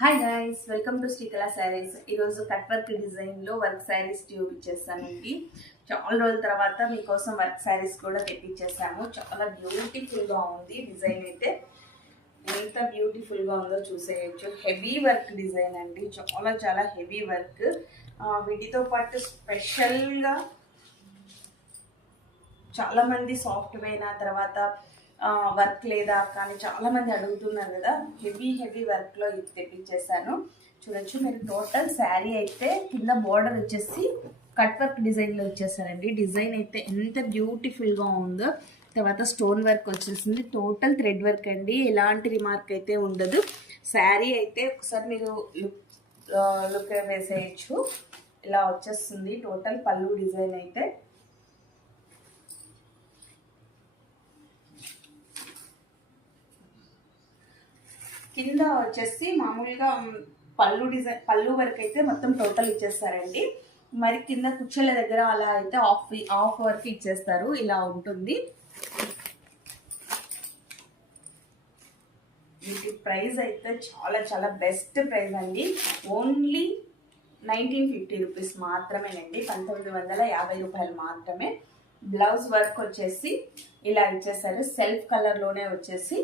Hi guys, welcome to Srikala saris. ఈరోజు cut work డిజైన్లో work saris tube ఇచ్చేస్తానండి. చాలా రోజుల తర్వాత మీకోసం వర్క్ శారీస్ కూడా తెప్పించేసాము. చాలా బ్యూటిఫుల్గా ఉంది డిజైన్ అయితే. ఎంత బ్యూటిఫుల్గా ఉందో చూసేయచ్చు. హెవీ వర్క్ డిజైన్ అండి, చాలా చాలా హెవీ వర్క్. వీటితో పాటు స్పెషల్గా చాలామంది సాఫ్ట్వేర్ తర్వాత వర్క్ లేదా కానీ చాలా మంది అడుగుతున్నారు కదా, హెవీ వర్క్లో ఇది తెప్పించేసాను. చూడొచ్చు మీరు. టోటల్ శారీ అయితే కింద బోర్డర్ వచ్చేసి కట్ వర్క్ డిజైన్లో ఇచ్చేసారండి. డిజైన్ అయితే ఎంత బ్యూటిఫుల్గా ఉందో. తర్వాత స్టోన్ వర్క్ వచ్చేసింది. టోటల్ థ్రెడ్ వర్క్ అండి, ఎలాంటి రిమార్క్ అయితే ఉండదు. శారీ అయితే ఒకసారి మీరు లుక్ వేసేయచ్చు. ఇలా వచ్చేస్తుంది టోటల్ పళ్ళు డిజైన్ అయితే. కింద వచ్చేసి మామూలుగా పళ్ళు వరకు అయితే మొత్తం టోటల్ ఇచ్చేస్తారండి. మరి కింద కుర్చీల దగ్గర అలా అయితే ఆఫ్ వరకు ఇచ్చేస్తారు. ఇలా ఉంటుంది. వీటి ప్రైస్ అయితే చాలా చాలా బెస్ట్ ప్రైస్ అండి. ఓన్లీ 1950 రూపీస్ మాత్రమేనండి. 1950 రూపాయలు మాత్రమే. బ్లౌజ్ వర్క్ వచ్చేసి ఇలా ఇచ్చేసారు. సెల్ఫ్ కలర్లోనే వచ్చేసి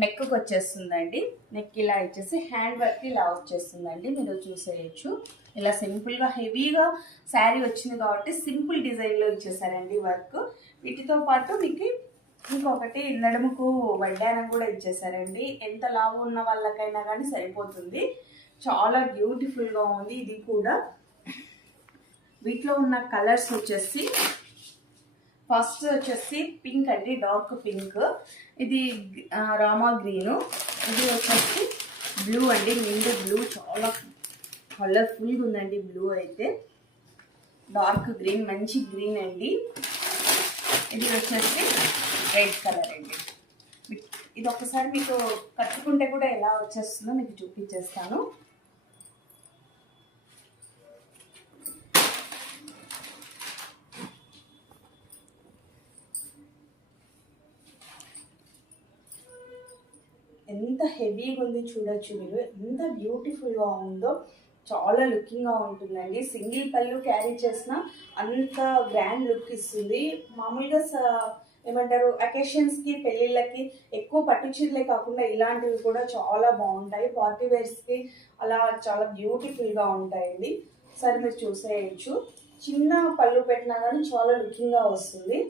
నెక్కి వచ్చేస్తుందండి. నెక్ ఇలా ఇచ్చేసి హ్యాండ్ వర్క్ ఇలా వచ్చేస్తుందండి. మీరు చూసేయచ్చు. ఇలా సింపుల్గా హెవీగా శారీ వచ్చింది కాబట్టి సింపుల్ డిజైన్లో ఇచ్చేసారండి వర్క్. వీటితో పాటు మీకు ఇంకొకటి నడుముకు వడ్డానం కూడా ఇచ్చేసారండి. ఎంత లావు ఉన్న వాళ్ళకైనా కానీ సరిపోతుంది. చాలా బ్యూటిఫుల్గా ఉంది ఇది కూడా. వీటిలో ఉన్న కలర్స్ వచ్చేసి ఫస్ట్ వచ్చేసి పింక్ అండి, డార్క్ పింక్. ఇది రామా గ్రీను. ఇది వచ్చేసి బ్లూ అండి, నిండు బ్లూ. చాలా కలర్ఫుల్గా ఉందండి బ్లూ అయితే. డార్క్ గ్రీన్, మంచి గ్రీన్ అండి. ఇది వచ్చేసి రెడ్ కలర్ అండి. ఇది ఒకసారి మీకు కట్టుకుంటే కూడా ఎలా వచ్చేస్తుందో మీకు చూపించేస్తాను. ఎంత హెవీగా ఉంది చూడొచ్చు మీరు. ఎంత బ్యూటిఫుల్గా ఉందో. చాలా లుకింగ్గా ఉంటుందండి. సింగిల్ పళ్ళు క్యారీ చేసిన అంత గ్రాండ్ లుక్ ఇస్తుంది. మామూలుగా ఏమంటారు అకేషన్స్కి, పెళ్ళిళ్ళకి ఎక్కువ పట్టు చీరలే కాకుండా ఇలాంటివి కూడా చాలా బాగుంటాయి. పార్టీ వేర్స్కి అలా చాలా బ్యూటిఫుల్గా ఉంటాయండి. సరే మీరు చూసేయచ్చు. చిన్న పళ్ళు పెట్టినా కానీ చాలా లుకింగ్గా వస్తుంది.